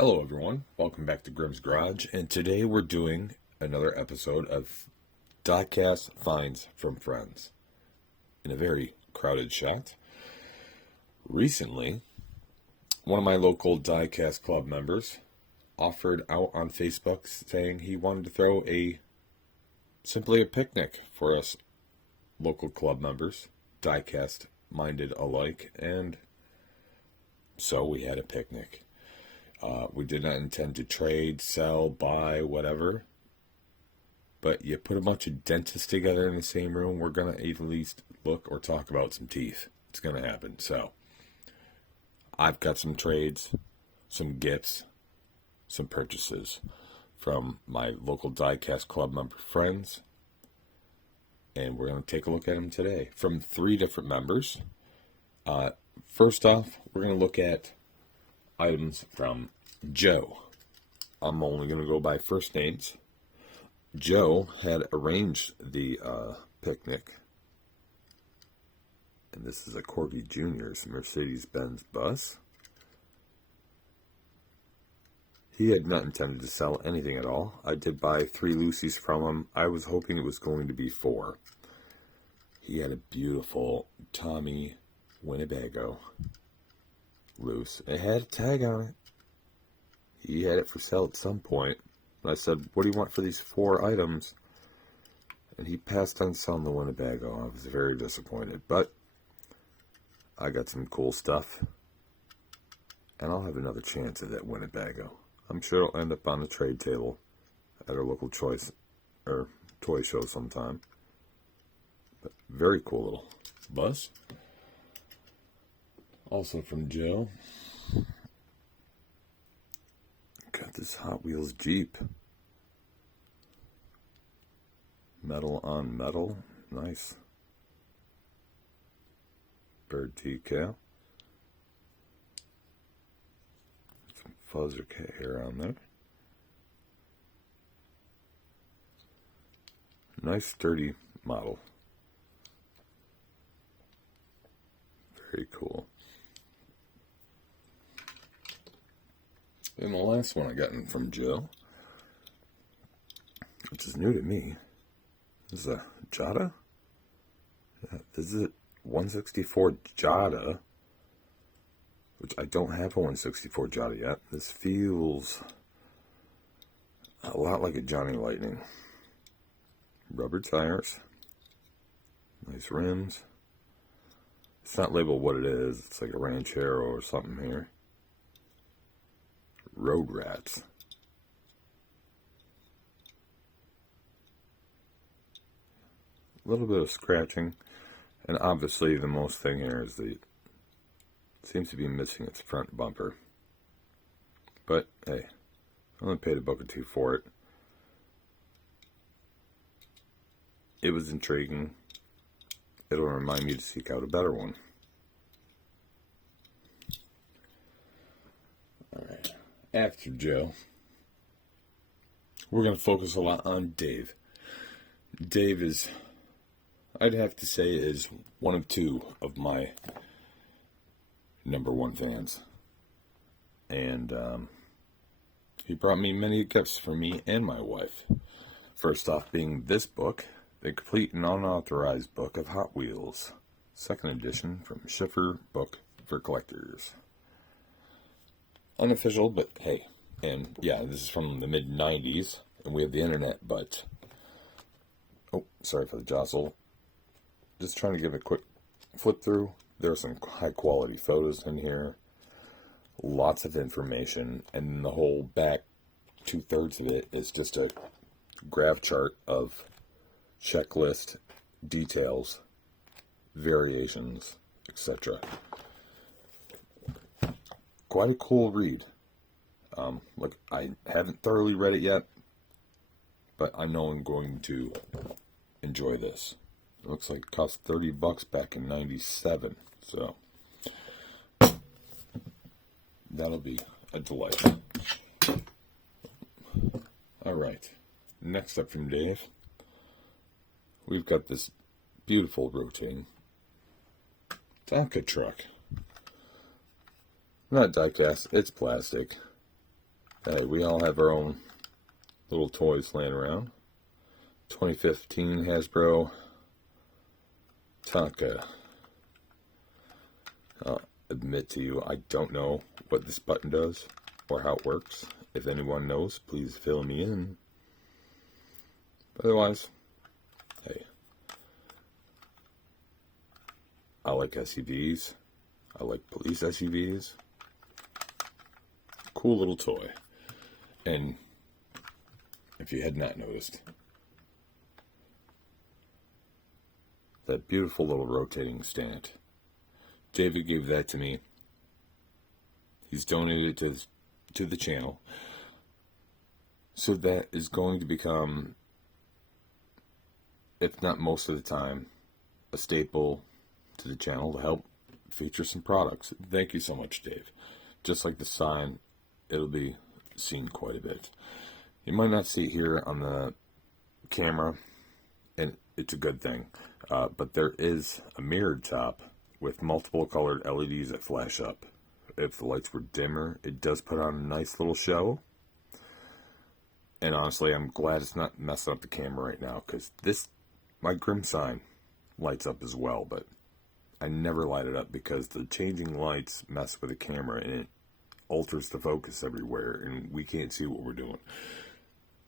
Hello everyone, welcome back to Grimm's Garage, and today we're doing another episode of Diecast Finds from Friends. In a very crowded shot. Recently, one of my local Diecast club members offered out on Facebook saying he wanted to throw simply a picnic for us local club members, Diecast minded alike, and so we had a picnic. We did not intend to trade, sell, buy, whatever. But you put a bunch of dentists together in the same room, we're going to at least look or talk about some teeth. It's going to happen. So, I've got some trades, some gifts, some purchases from my local Diecast club member friends. And we're going to take a look at them today from 3 different members. First off, we're going to look at items from Joe. I'm only going to go by first names. Joe had arranged the picnic. And this is a Corgi Jr.'s Mercedes-Benz bus. He had not intended to sell anything at all. I did buy 3 Lucy's from him. I was hoping it was going to be 4. He had a beautiful Tommy Winnebago loose. It had a tag on it. He had it for sale at some point. And I said, what do you want for these 4 items? And he passed on selling the Winnebago. I was very disappointed. But I got some cool stuff. And I'll have another chance at that Winnebago. I'm sure it'll end up on the trade table at our local toy show sometime. But very cool little bus. Also from Joe, got this Hot Wheels Jeep. Metal on metal. Nice. Bird decal. Some fuzz or cat hair on there. Nice sturdy model. Very cool. And the last one I got from Joe, which is new to me, is a Jada. Yeah, this is a 164 Jada, which I don't have a 164 Jada yet. This feels a lot like a Johnny Lightning. Rubber tires, nice rims. It's not labeled what it is. It's like a Ranchero or something here. Road Rats. A little bit of scratching. And obviously the most thing here is it seems to be missing its front bumper. But hey, I only paid $1 or $2 for it. It was intriguing. It'll remind me to seek out a better one. Alright. After Joe, we're going to focus a lot on Dave. Dave is, I'd have to say, is one of 2 of my number 1 fans. And he brought me many gifts for me and my wife. First off being this book, the complete and unauthorized book of Hot Wheels. 2nd edition from Schiffer Book for Collectors. Unofficial, but hey. And yeah, this is from the mid-90s, and we have the internet, but... Oh, sorry for the jostle. Just trying to give a quick flip through. There are some high-quality photos in here. Lots of information, and the whole back 2/3 of it is just a graph chart of checklist, details, variations, etc. Quite a cool read. Look, I haven't thoroughly read it yet, but I know I'm going to enjoy this. It looks like it cost $30 back in '97, so that'll be a delight. Alright, next up from Dave, we've got this beautiful rotating Tonka truck. Not diecast, it's plastic. We all have our own little toys laying around. 2015 Hasbro Tonka. I'll admit to you, I don't know what this button does or how it works. If anyone knows, please fill me in. Otherwise, hey, I like SUVs. I like police SUVs. Cool little toy. And if you had not noticed, that beautiful little rotating stand. David gave that to me. He's donated it to the channel. So that is going to become, if not most of the time, a staple to the channel to help feature some products. Thank you so much, Dave. Just like the sign, it'll be seen quite a bit. You might not see it here on the camera, and it's a good thing. But there is a mirrored top with multiple colored LEDs that flash up. If the lights were dimmer, it does put on a nice little show. And honestly, I'm glad it's not messing up the camera right now, because my Grim sign lights up as well, but I never light it up because the changing lights mess with the camera and it alters the focus everywhere and we can't see what we're doing.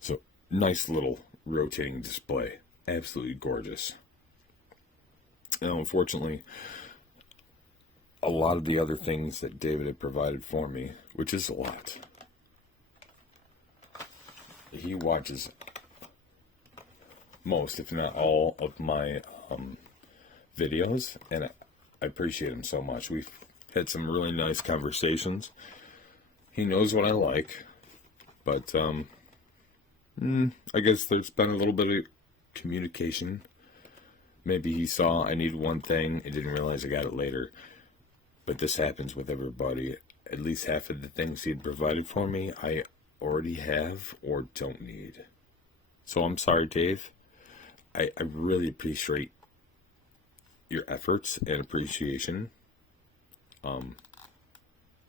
So, nice little rotating display. Absolutely gorgeous. Now, unfortunately, a lot of the other things that David had provided for me, which is a lot, he watches most, if not all, of my videos, and I appreciate him so much. We've had some really nice conversations. He knows what I like, but I guess there's been a little bit of communication. Maybe he saw I needed one thing and didn't realize I got it later. But this happens with everybody. At least half of the things he'd provided for me, I already have or don't need. So I'm sorry, Dave. I really appreciate your efforts and appreciation. And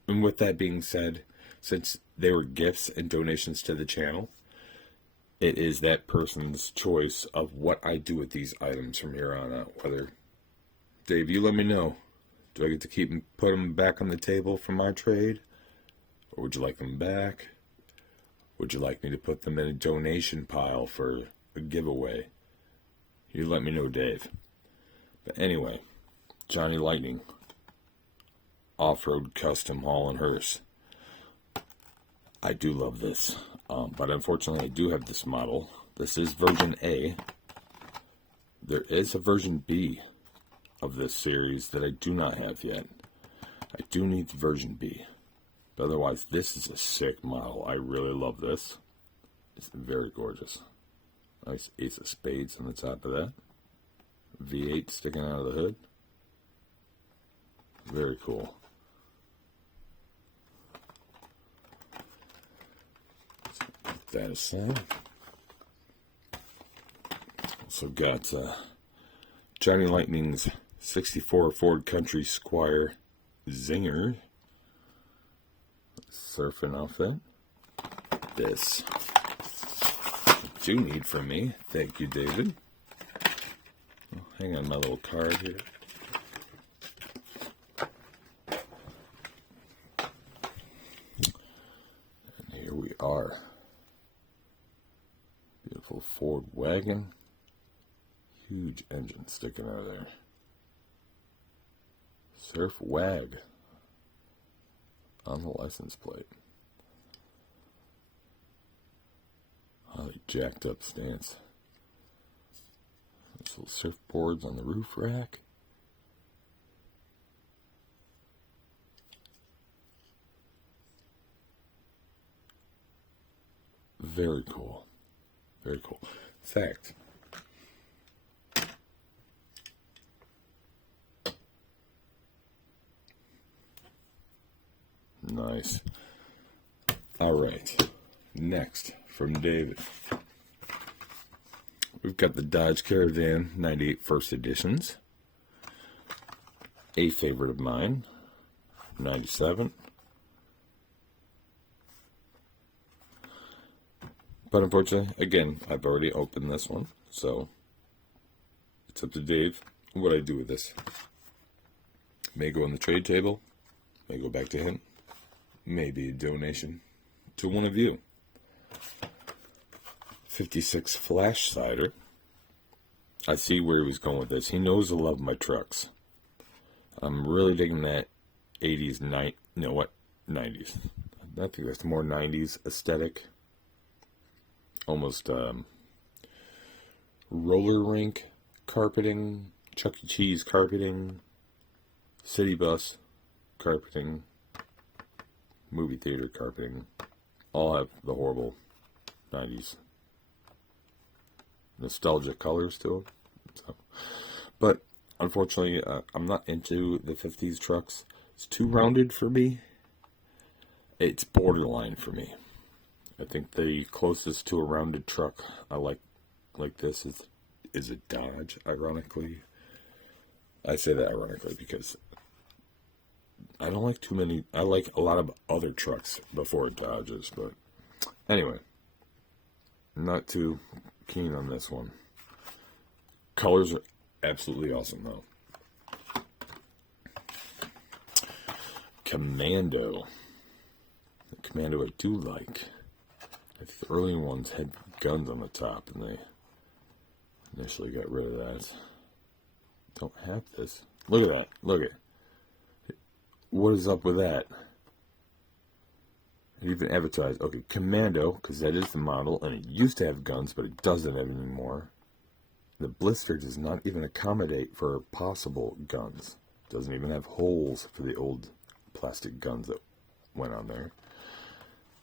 with that being said, since they were gifts and donations to the channel, it is that person's choice of what I do with these items from here on out. Whether, Dave, you let me know. Do I get to keep and put them back on the table from our trade? Or would you like them back? Would you like me to put them in a donation pile for a giveaway? You let me know, Dave. But anyway, Johnny Lightning, Off-Road Custom Haul and Hearse. I do love this, but unfortunately I do have this model. This is version A. There is a version B of this series that I do not have yet. I do need the version B. But otherwise, this is a sick model. I really love this. It's very gorgeous. Nice ace of spades on the top of that. V8 sticking out of the hood. Very cool. Put that aside. Also got Johnny Lightning's 64 Ford Country Squire Zinger surfing outfit. This what you need from me. Thank you, David. Oh, hang on, my little card here. And here we are. Beautiful Ford wagon. Huge engine sticking out of there. Surf Wag on the license plate. Highly jacked up stance. Those little surfboards on the roof rack. Very cool. Very cool. In fact, nice. All right. Next, from David, we've got the Dodge Caravan 98 First Editions. A favorite of mine, 97. But unfortunately, again, I've already opened this one, so it's up to Dave what I do with this. May go on the trade table, may go back to him, maybe a donation to one of you. 56 Flash Cider. I see where he was going with this. He knows I love my trucks. I'm really digging that 80s, 90s. I think that's more 90s aesthetic. Almost roller rink carpeting, Chuck E. Cheese carpeting, city bus carpeting, movie theater carpeting. All have the horrible 90s nostalgia colors to them. So, but unfortunately, I'm not into the 50s trucks. It's too rounded for me. It's borderline for me. I think the closest to a rounded truck I like this is a Dodge, ironically. I say that ironically because I don't like too many. I like a lot of other trucks before Dodges, but anyway, not too keen on this one. Colors are absolutely awesome, though. Commando. The Commando I do like. I think the earlier ones had guns on the top, and they initially got rid of that. Don't have this. Look at that. Look at it. What is up with that? It even advertised, okay, Commando, because that is the model, and it used to have guns, but it doesn't have anymore. The blister does not even accommodate for possible guns. It doesn't even have holes for the old plastic guns that went on there.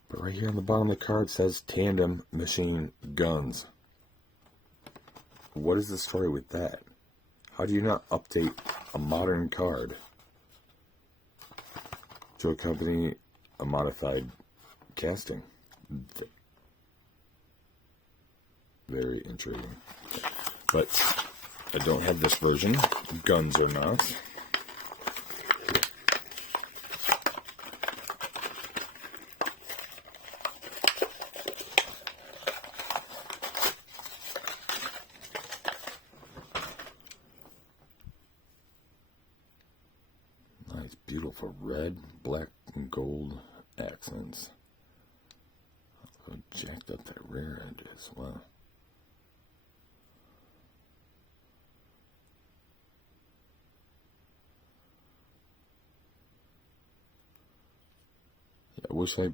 But right here on the bottom of the card says Tandem Machine Guns. What is the story with that? How do you not update a modern card to accompany a modified casting? Very intriguing. But I don't have this version, guns or not. Nice, beautiful red, black, and gold accents. Oh, jacked up that rear end as well. I wish I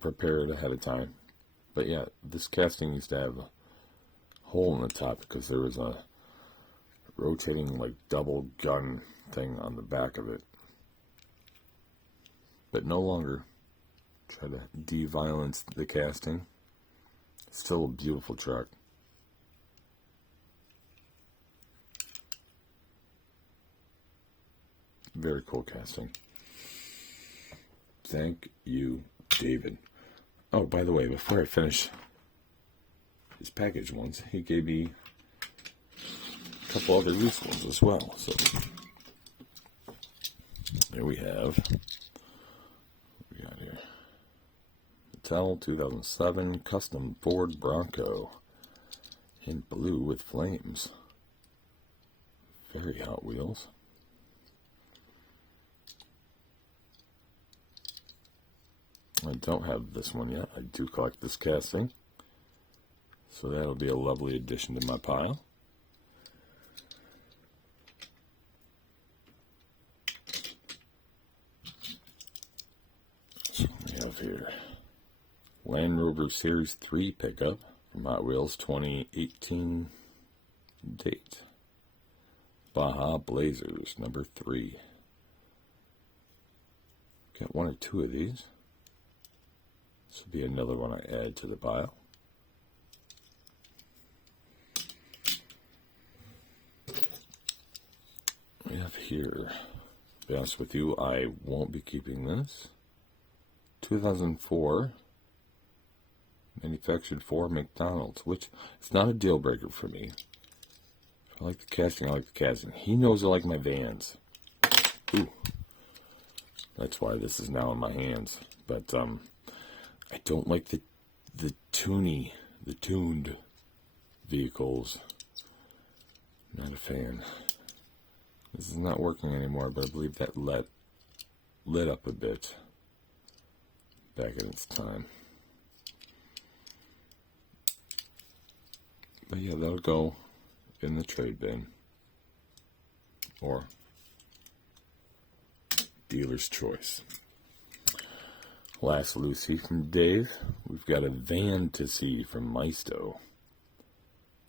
prepared ahead of time. But yeah, this casting used to have a hole in the top because there was a rotating like double gun thing on the back of it. But no longer. Try to de-violence the casting. Still a beautiful truck. Very cool casting. Thank you, David. Oh, by the way, before I finish his package ones, he gave me a couple other loose ones as well. So here we have. What we got here? Mattel 2007 custom Ford Bronco in blue with flames. Very Hot Wheels. I don't have this one yet. I do collect this casting. So that'll be a lovely addition to my pile. So we have here Land Rover Series 3 pickup from Hot Wheels 2018 date. Baja Blazers number 3. Got one or two of these. This will be another one I add to the pile. We have here, to be honest with you, I won't be keeping this. 2004, manufactured for McDonald's, which is not a deal breaker for me. If I like the casting, I like the casting. He knows I like my Vans. Ooh. That's why this is now in my hands. But, I don't like the the tuned vehicles. Not a fan. This is not working anymore, but I believe that lit up a bit back in its time. But yeah, that'll go in the trade bin. Or dealer's choice. Last Lucy from Dave. We've got a van to see from Maisto,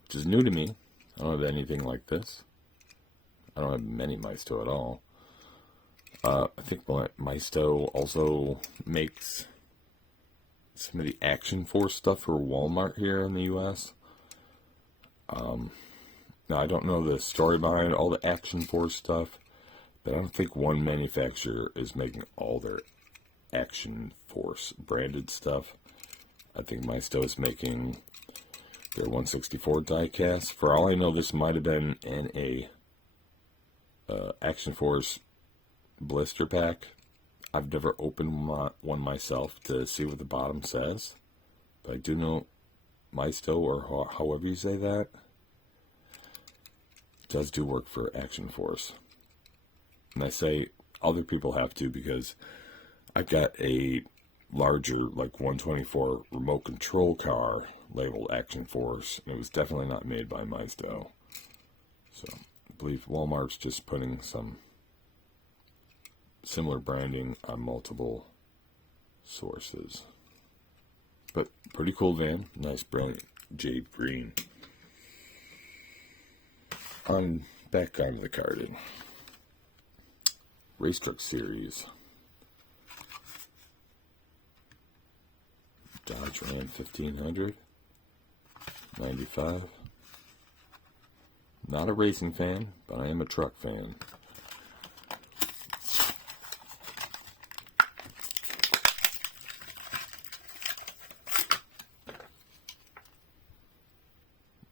which is new to me. I don't have anything like this. I don't have many Maisto at all. I think Maisto also makes some of the Action Force stuff for Walmart here in the U.S. Now, I don't know the story behind all the Action Force stuff, but I don't think one manufacturer is making all their Action Force branded stuff. I think Maisto is making their 164 diecast. For all I know, this might have been in a Action Force blister pack. I've never opened one myself to see what the bottom says, but I do know Maisto, or however you say that, does do work for Action Force. And I say other people have to because I've got a larger, like 124 remote control car labeled Action Force, and it was definitely not made by Maisto. So I believe Walmart's just putting some similar branding on multiple sources. But pretty cool van, nice brilliant jade green. Back onto the carding. Race Truck Series. Dodge Ram 1500. 95. Not a racing fan, but I am a truck fan.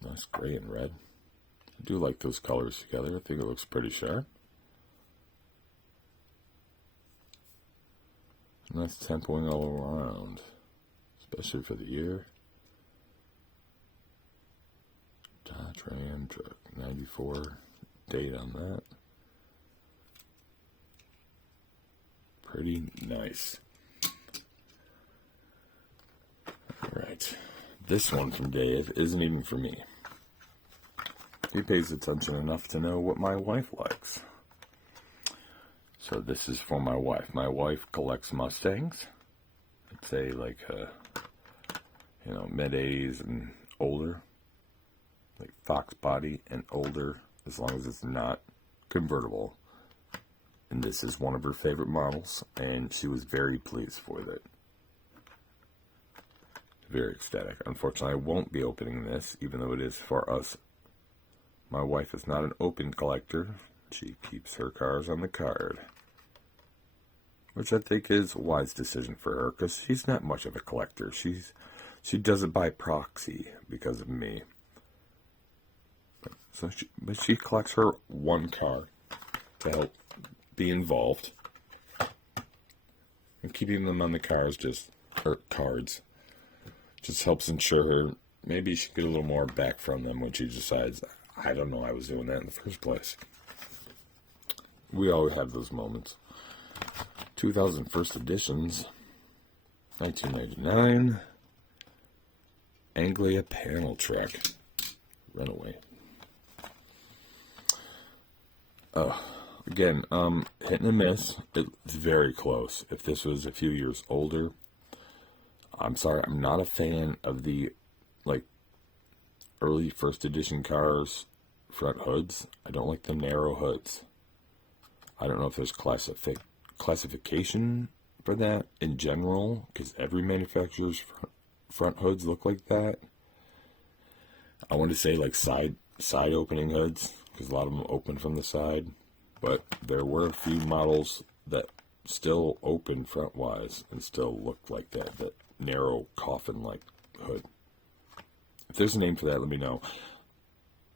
Nice gray and red. I do like those colors together. I think it looks pretty sharp. Nice tempoing all around, especially for the year. Dodge Ram truck, 94 date on that. Pretty nice. Alright, this one from Dave isn't even for me. He pays attention enough to know what my wife likes. So this is for my wife. My wife collects Mustangs. I'd say like, mid-80s and older. Like Fox body and older, as long as it's not convertible. And this is one of her favorite models, and she was very pleased with it. Very ecstatic. Unfortunately, I won't be opening this, even though it is for us. My wife is not an open collector. She keeps her cars on the card. Which I think is a wise decision for her, because she's not much of a collector. She does it by proxy because of me. But she collects her one car to help be involved. And keeping them on the cars, her cards, just helps ensure her maybe she get a little more back from them when she decides, I don't know I was doing that in the first place. We always have those moments. 2000 first editions. 1999. Anglia panel truck. Runaway. Again, hit and miss. It's very close. If this was a few years older, I'm sorry, I'm not a fan of the early first edition cars front hoods. I don't like the narrow hoods. I don't know if there's classification for that in general, because every manufacturer's front hoods look like that. I want to say like side opening hoods, because a lot of them open from the side, but there were a few models that still open front wise and still look like that narrow coffin like hood. If there's a name for that, let me know.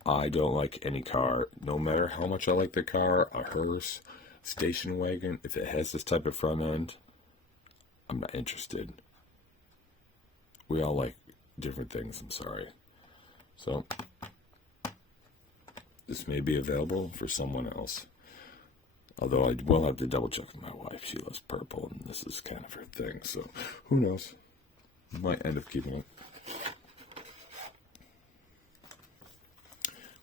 I don't like any car, no matter how much I like the car, a hearse, station wagon, if it has this type of front end, I'm not interested. We all like different things. I'm sorry. So this may be available for someone else. Although I will have to double check with my wife. She loves purple, and this is kind of her thing. So who knows? Might end up keeping it.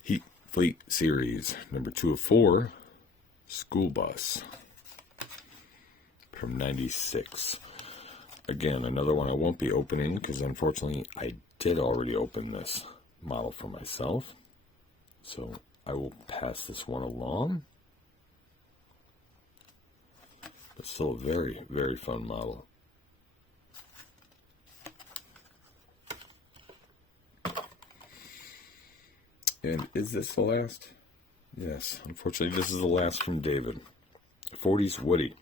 Heat Fleet Series, number 2 of 4, School Bus from 96. Again, another one I won't be opening because unfortunately I did already open this model for myself. So I will pass this one along. But still a very, very fun model. And is this the last? Yes, unfortunately this is the last from David. 40s Woody.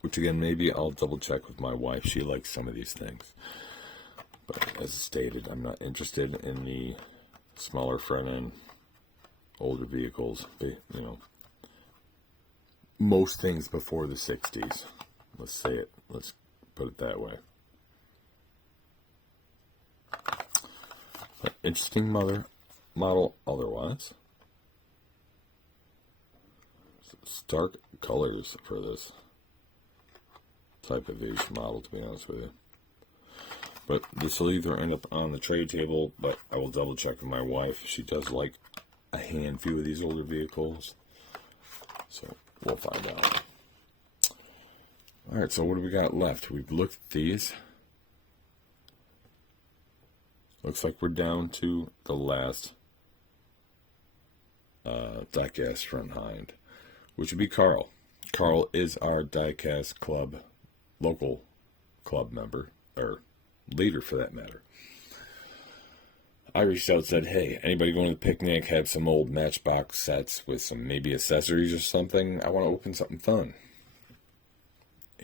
Which again, maybe I'll double check with my wife. She likes some of these things. But as stated, I'm not interested in the smaller front end, older vehicles. You know, most things before the 60s. Let's say it. Let's put it that way. But interesting model otherwise. Stark colors for this type of age model, to be honest with you. But this will either end up on the trade table, but I will double check with my wife. She does like a few of these older vehicles. So we'll find out. Alright, so what do we got left? We've looked at these. Looks like we're down to the last Diecast front hind, which would be Karl. Karl is our Diecast Club, local club member, or leader for that matter. I reached out and said, hey, anybody going to the picnic, have some old Matchbox sets with some maybe accessories or something? I want to open something fun.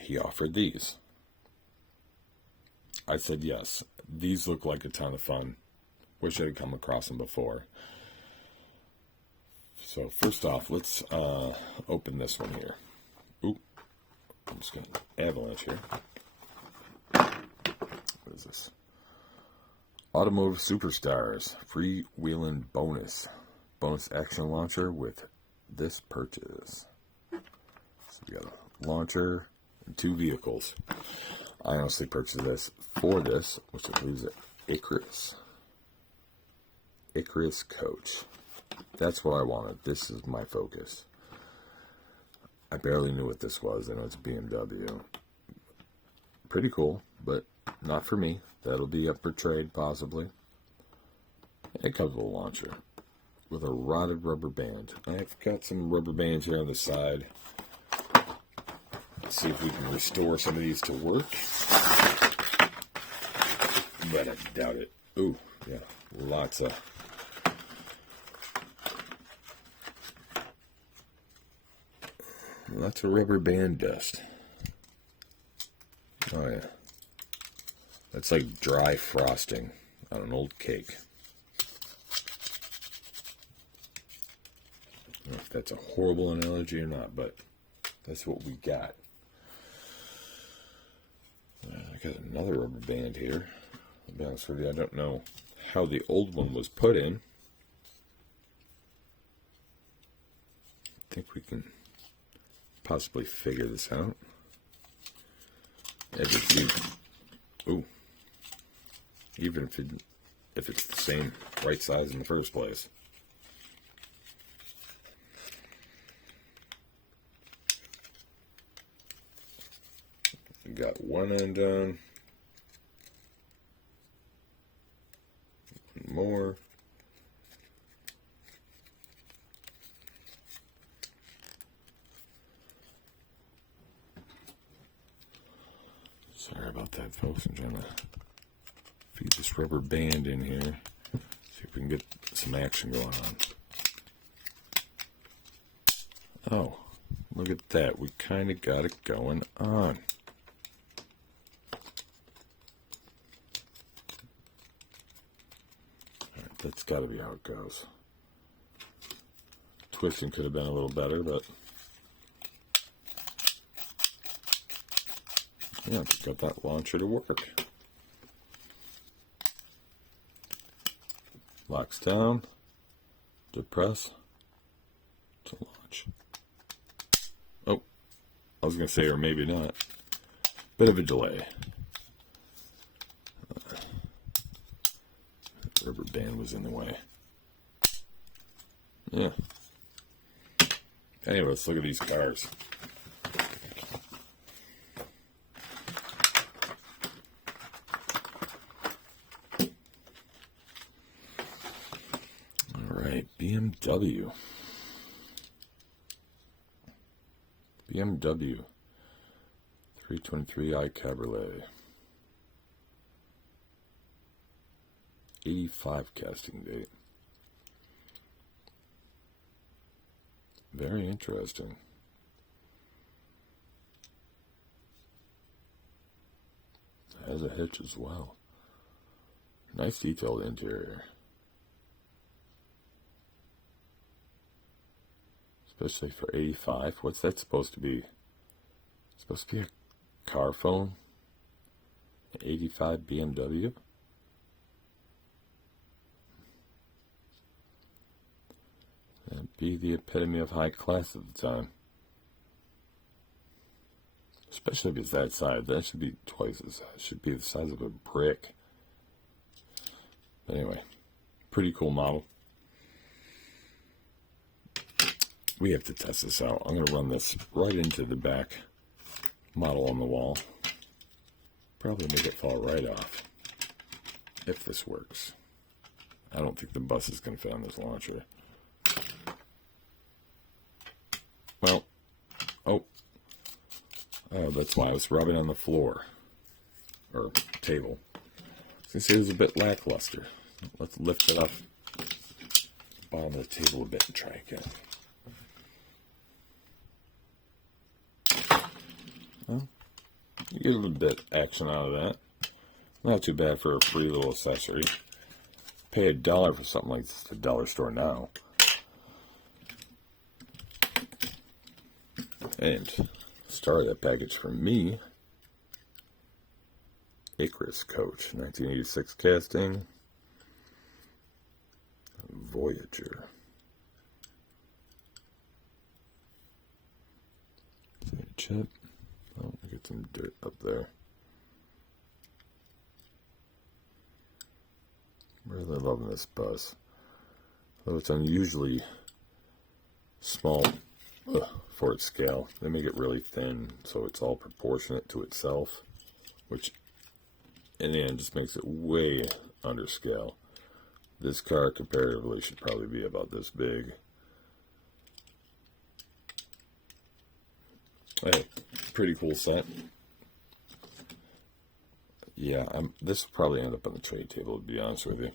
He offered these. I said yes. These look like a ton of fun. Wish I had come across them before. So first off, let's open this one here. Oop. I'm just going to avalanche here. What is this? Automotive Superstars freewheeling bonus action launcher with this purchase. So we got a launcher and 2 vehicles. I honestly purchased this for this, which I believe is an Icarus coach. That's what I wanted. This is my focus. I barely knew what this was. I know it's a BMW. Pretty cool, but not for me. That'll be up for trade, possibly. It comes with a launcher with a rotted rubber band. I've got some rubber bands here on the side. Let's see if we can restore some of these to work. But I doubt it. Ooh, yeah, lots of... lots of rubber band dust. Oh, yeah. That's like dry frosting on an old cake. I don't know if that's a horrible analogy or not, but that's what we got. I got another rubber band here. I'll be honest with you, I don't know how the old one was put in. I think we can possibly figure this out. Even if it's the same right size in the first place. We got one undone. One more. Sorry about that, folks. I'm trying to feed this rubber band in here. See if we can get some action going on. Oh, look at that. We kind of got it going on. Alright, that's got to be how it goes. Twisting could have been a little better, but yeah, got that launcher to work. Locks down. Depress. To launch. Oh, I was going to say, or maybe not. Bit of a delay. Rubber band was in the way. Yeah. Anyway, let's look at these cars. Alright, BMW. BMW 323i Cabriolet. 85 casting date. Very interesting. It has a hitch as well. Nice detailed interior. Especially for 85. What's that supposed to be? It's supposed to be a car phone? An 85 BMW? That'd be the epitome of high class at the time. Especially if it's that size. That should be twice as size. It should be the size of a brick. But anyway, pretty cool model. We have to test this out. I'm going to run this right into the back model on the wall. Probably make it fall right off. If this works. I don't think the bus is going to fit on this launcher. Well, oh, that's why I was rubbing on the floor, or table. I was going to say it was a bit lackluster. Let's lift it off the bottom of the table a bit and try again. Well, you get a little bit action out of that. Not too bad for a free little accessory. Pay $1 for something like this at the dollar store now. And star of that package for me, Icarus coach, 1986 casting, Voyager. See a chip. Oh, I get some dirt up there. Really loving this bus. Though it's unusually small for its scale. They make it really thin, so it's all proportionate to itself, which in the end just makes it way under scale. This car comparatively should probably be about this big. Hey, pretty cool set. Yeah, this will probably end up on the trade table, to be honest with you.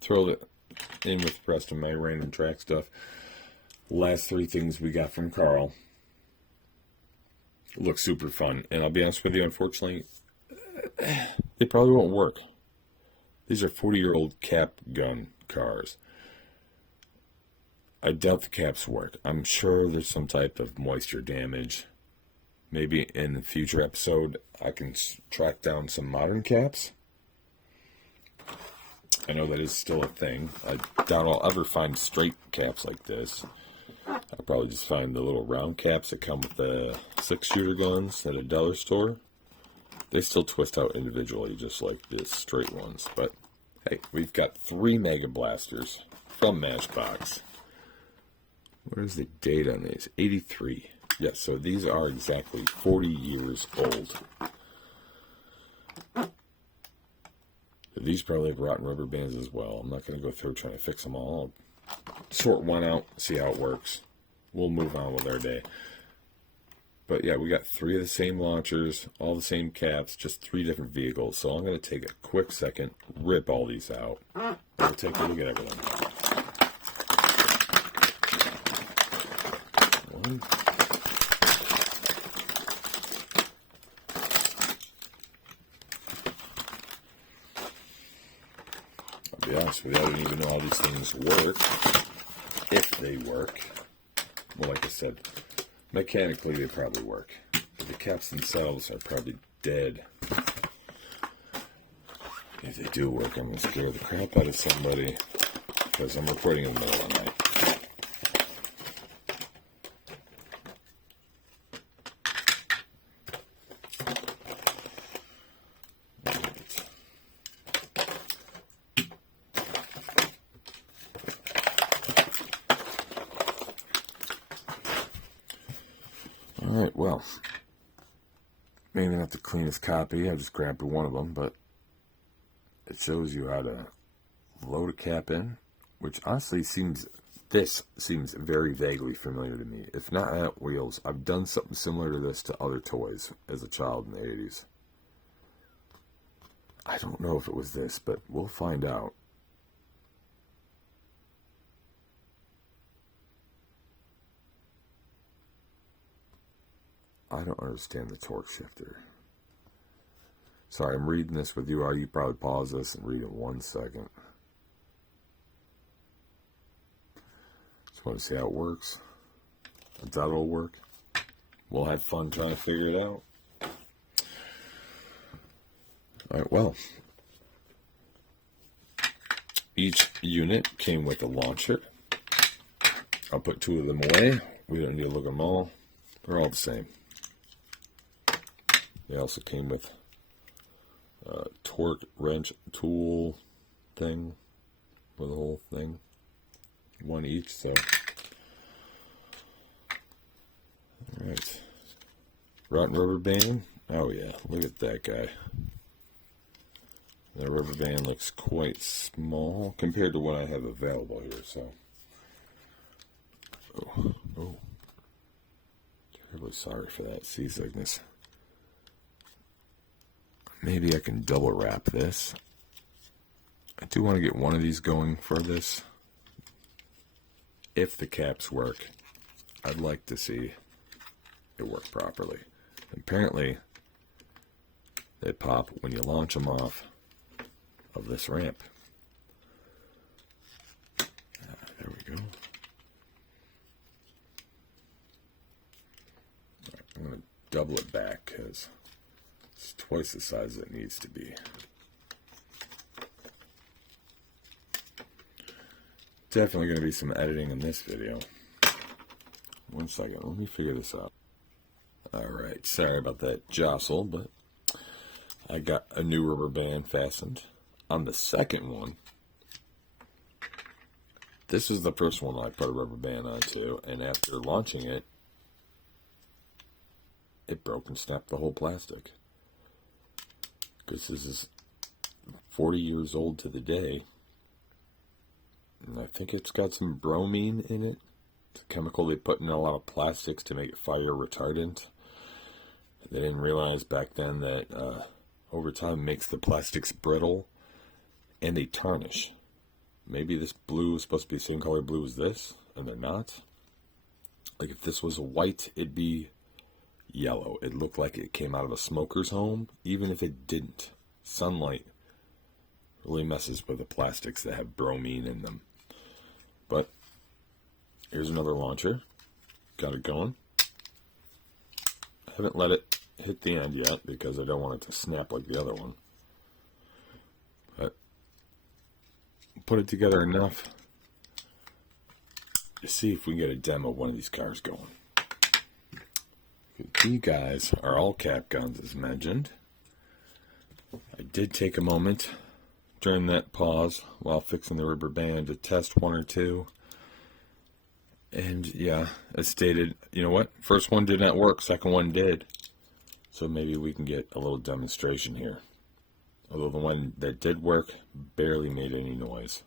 Throw it in with the rest of my random track stuff. Last three things we got from Karl look super fun. And I'll be honest with you, unfortunately, they probably won't work. These are 40-year-old cap gun cars. I doubt the caps work. I'm sure there's some type of moisture damage. Maybe in a future episode, I can track down some modern caps. I know that is still a thing. I doubt I'll ever find straight caps like this. I'll probably just find the little round caps that come with the 6-shooter guns at a dollar store. They still twist out individually, just like the straight ones. But hey, we've got 3 Mega Blasters from Matchbox. Where's the date on these? 83. Yes, so these are exactly 40 years old. These probably have rotten rubber bands as well. I'm not going to go through trying to fix them all. I'll sort one out, see how it works. We'll move on with our day. But yeah, we got 3 of the same launchers, all the same caps, just 3 different vehicles. So I'm going to take a quick second, rip all these out. We'll take a look at everything. I'll be honest with you, I don't even know how these things work. If they work. Well, like I said, mechanically they probably work. But the caps themselves are probably dead. If they do work, I'm going to scare the crap out of somebody because I'm recording in the middle of the night. Alright, well, maybe not the cleanest copy. I just grabbed one of them, but it shows you how to load a cap in, which honestly seems very vaguely familiar to me. If not at Wheels, I've done something similar to this to other toys as a child in the 80s. I don't know if it was this, but we'll find out. I don't understand the torque shifter. Sorry, I'm reading this with you. You probably pause this and read it 1 second. Just want to see how it works. I doubt it'll work. We'll have fun trying to figure it out. Alright, well. Each unit came with a launcher. I'll put 2 of them away. We don't need to look at them all. They're all the same. They also came with a torque wrench tool thing with a whole thing. 1 each, so. Alright. Rotten rubber band. Oh yeah, look at that guy. The rubber band looks quite small compared to what I have available here, so. Oh. Terribly sorry for that seasickness. Maybe I can double wrap this. I do want to get one of these going for this. If the caps work, I'd like to see it work properly. Apparently, they pop when you launch them off of this ramp. There we go. Right, I'm going to double it back because it's twice the size it needs to be. Definitely going to be some editing in this video. 1 second, let me figure this out. Alright, sorry about that jostle, but I got a new rubber band fastened on the second one. This is the first one I put a rubber band onto, and after launching it, it broke and snapped the whole plastic. Because this is 40 years old to the day. And I think it's got some bromine in it. It's a chemical they put in a lot of plastics to make it fire retardant. They didn't realize back then that over time makes the plastics brittle and they tarnish. Maybe this blue is supposed to be the same color blue as this, and they're not. Like if this was white, it'd be yellow. It looked like it came out of a smoker's home, even if it didn't. Sunlight really messes with the plastics that have bromine in them. But here's another launcher. Got it going. I haven't let it hit the end yet because I don't want it to snap like the other one. But put it together enough to see if we can get a demo of one of these cars going. You guys are all cap guns, as mentioned. I did take a moment during that pause while fixing the rubber band to test 1 or 2. And yeah, as stated, you know what? First one did not work, second one did. So maybe we can get a little demonstration here. Although the one that did work barely made any noise.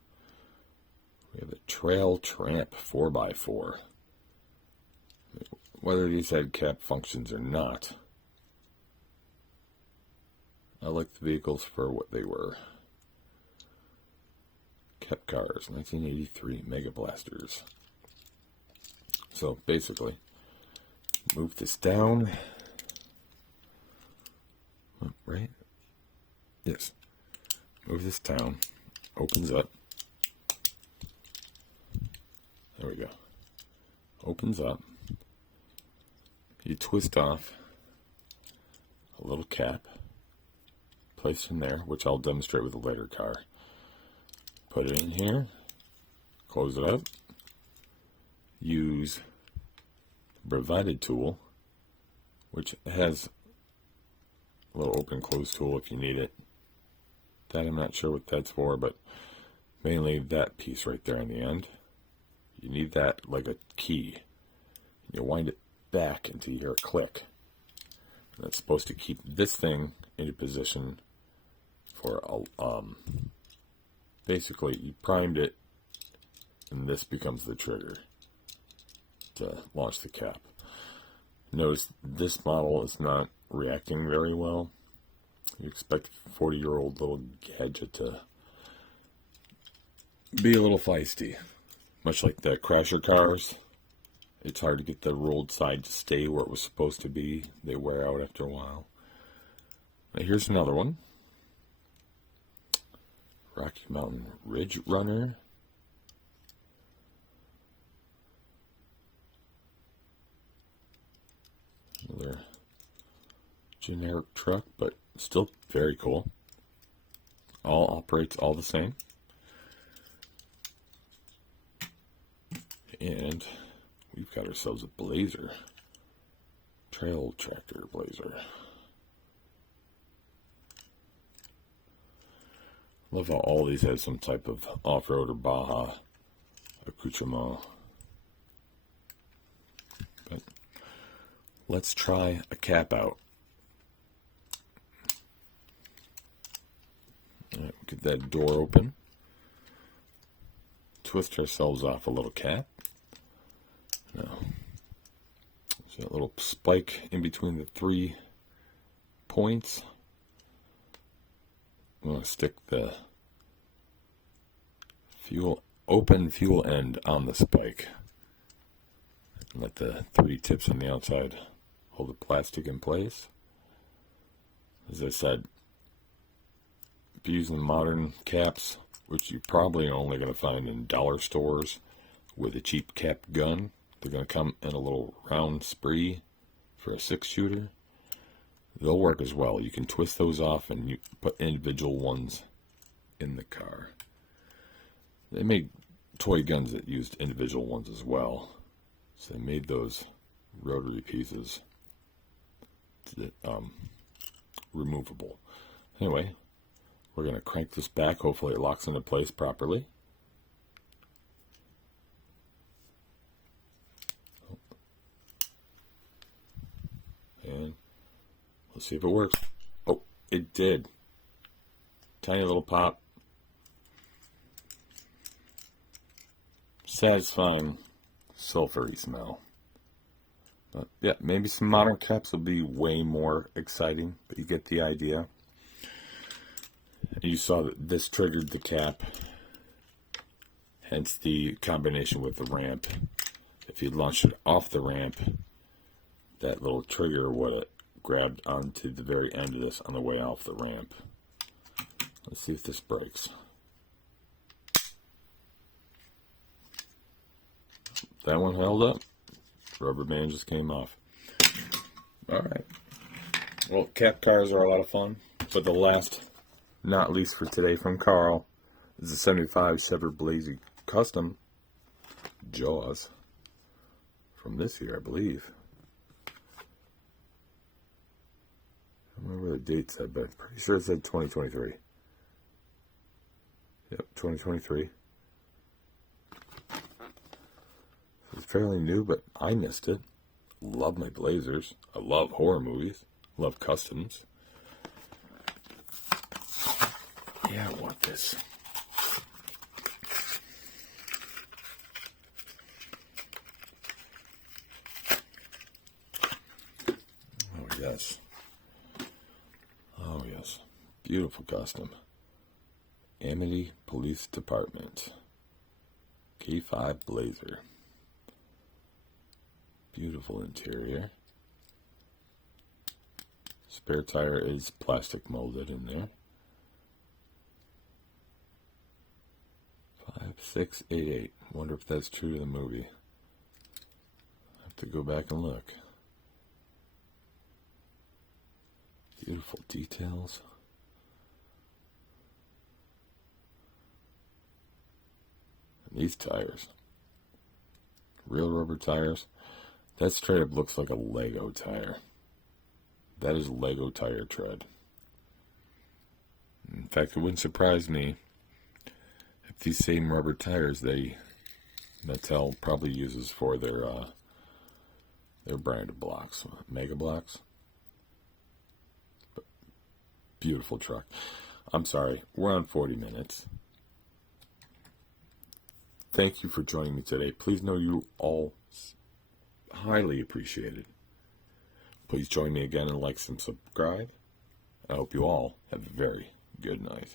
We have a Trail Tramp 4x4. Whether these had cap functions or not, I like the vehicles for what they were. Cap cars, 1983 Mega Blasters. So basically, move this down. Right? Yes. Move this down. Opens up. There we go. Opens up. You twist off a little cap. placed in there, which I'll demonstrate with a later car. Put it in here, close it up, use the provided tool, which has a little open close tool if you need it. That I'm not sure what that's for, but mainly that piece right there on the end. You need that like a key. You wind it back until you hear a click. And that's supposed to keep this thing into position for basically you primed it, and this becomes the trigger to launch the cap. Notice this model is not reacting very well. You expect a 40-year-old little gadget to be a little feisty. Much like the Crasher cars, it's hard to get the rolled side to stay where it was supposed to be. They wear out after a while. Now here's another one. Rocky Mountain Ridge Runner. Another generic truck, but still very cool. All operates all the same. And we've got ourselves a Blazer. Trail tractor Blazer. Love how all these have some type of off-road or Baja accoutrement. But let's try a cap out. All right, get that door open. Twist ourselves off a little cap. Now, there's that little spike in between the 3 points. I'm going to stick the open fuel end on the spike. And let the 3 tips on the outside hold the plastic in place. As I said, if you're using modern caps, which you probably are only going to find in dollar stores with a cheap cap gun, they're going to come in a little round spree for a 6-shooter. They'll work as well. You can twist those off and you put individual ones in the car. They made toy guns that used individual ones as well. So they made those rotary pieces that removable. Anyway, we're going to crank this back. Hopefully it locks into place properly. And let's see if it works. Oh, it did. Tiny little pop. Satisfying, sulfury smell. But yeah, maybe some modern caps will be way more exciting, but you get the idea. You saw that this triggered the cap, hence the combination with the ramp. If you launched it off the ramp, that little trigger would have grabbed onto the very end of this on the way off the ramp. Let's see if this breaks. That one held up. Rubber band just came off. Alright. Well, cap cars are a lot of fun, but the last, not least for today, from Karl is the 75 Sever Blazy Custom Jaws from this year, I believe. I don't remember the date said, but I'm pretty sure it said 2023. Yep, 2023. It's fairly new, but I missed it. Love my Blazers. I love horror movies. Love customs. Yeah, I want this. Oh, yes. Oh, yes. Beautiful custom. Amity Police Department. K5 Blazer. Beautiful interior. Spare tire is plastic molded in there. 5688. Wonder if that's true to the movie. I have to go back and look. Beautiful details. These tires. Real rubber tires. That straight up looks like a Lego tire. That is Lego tire tread. In fact, it wouldn't surprise me if these same rubber tires Mattel probably uses for their brand of blocks, Mega Blocks. Beautiful truck. I'm sorry, we're on 40 minutes. Thank you for joining me today. Please know you all highly appreciate it. Please join me again and like and subscribe. I hope you all have a very good night.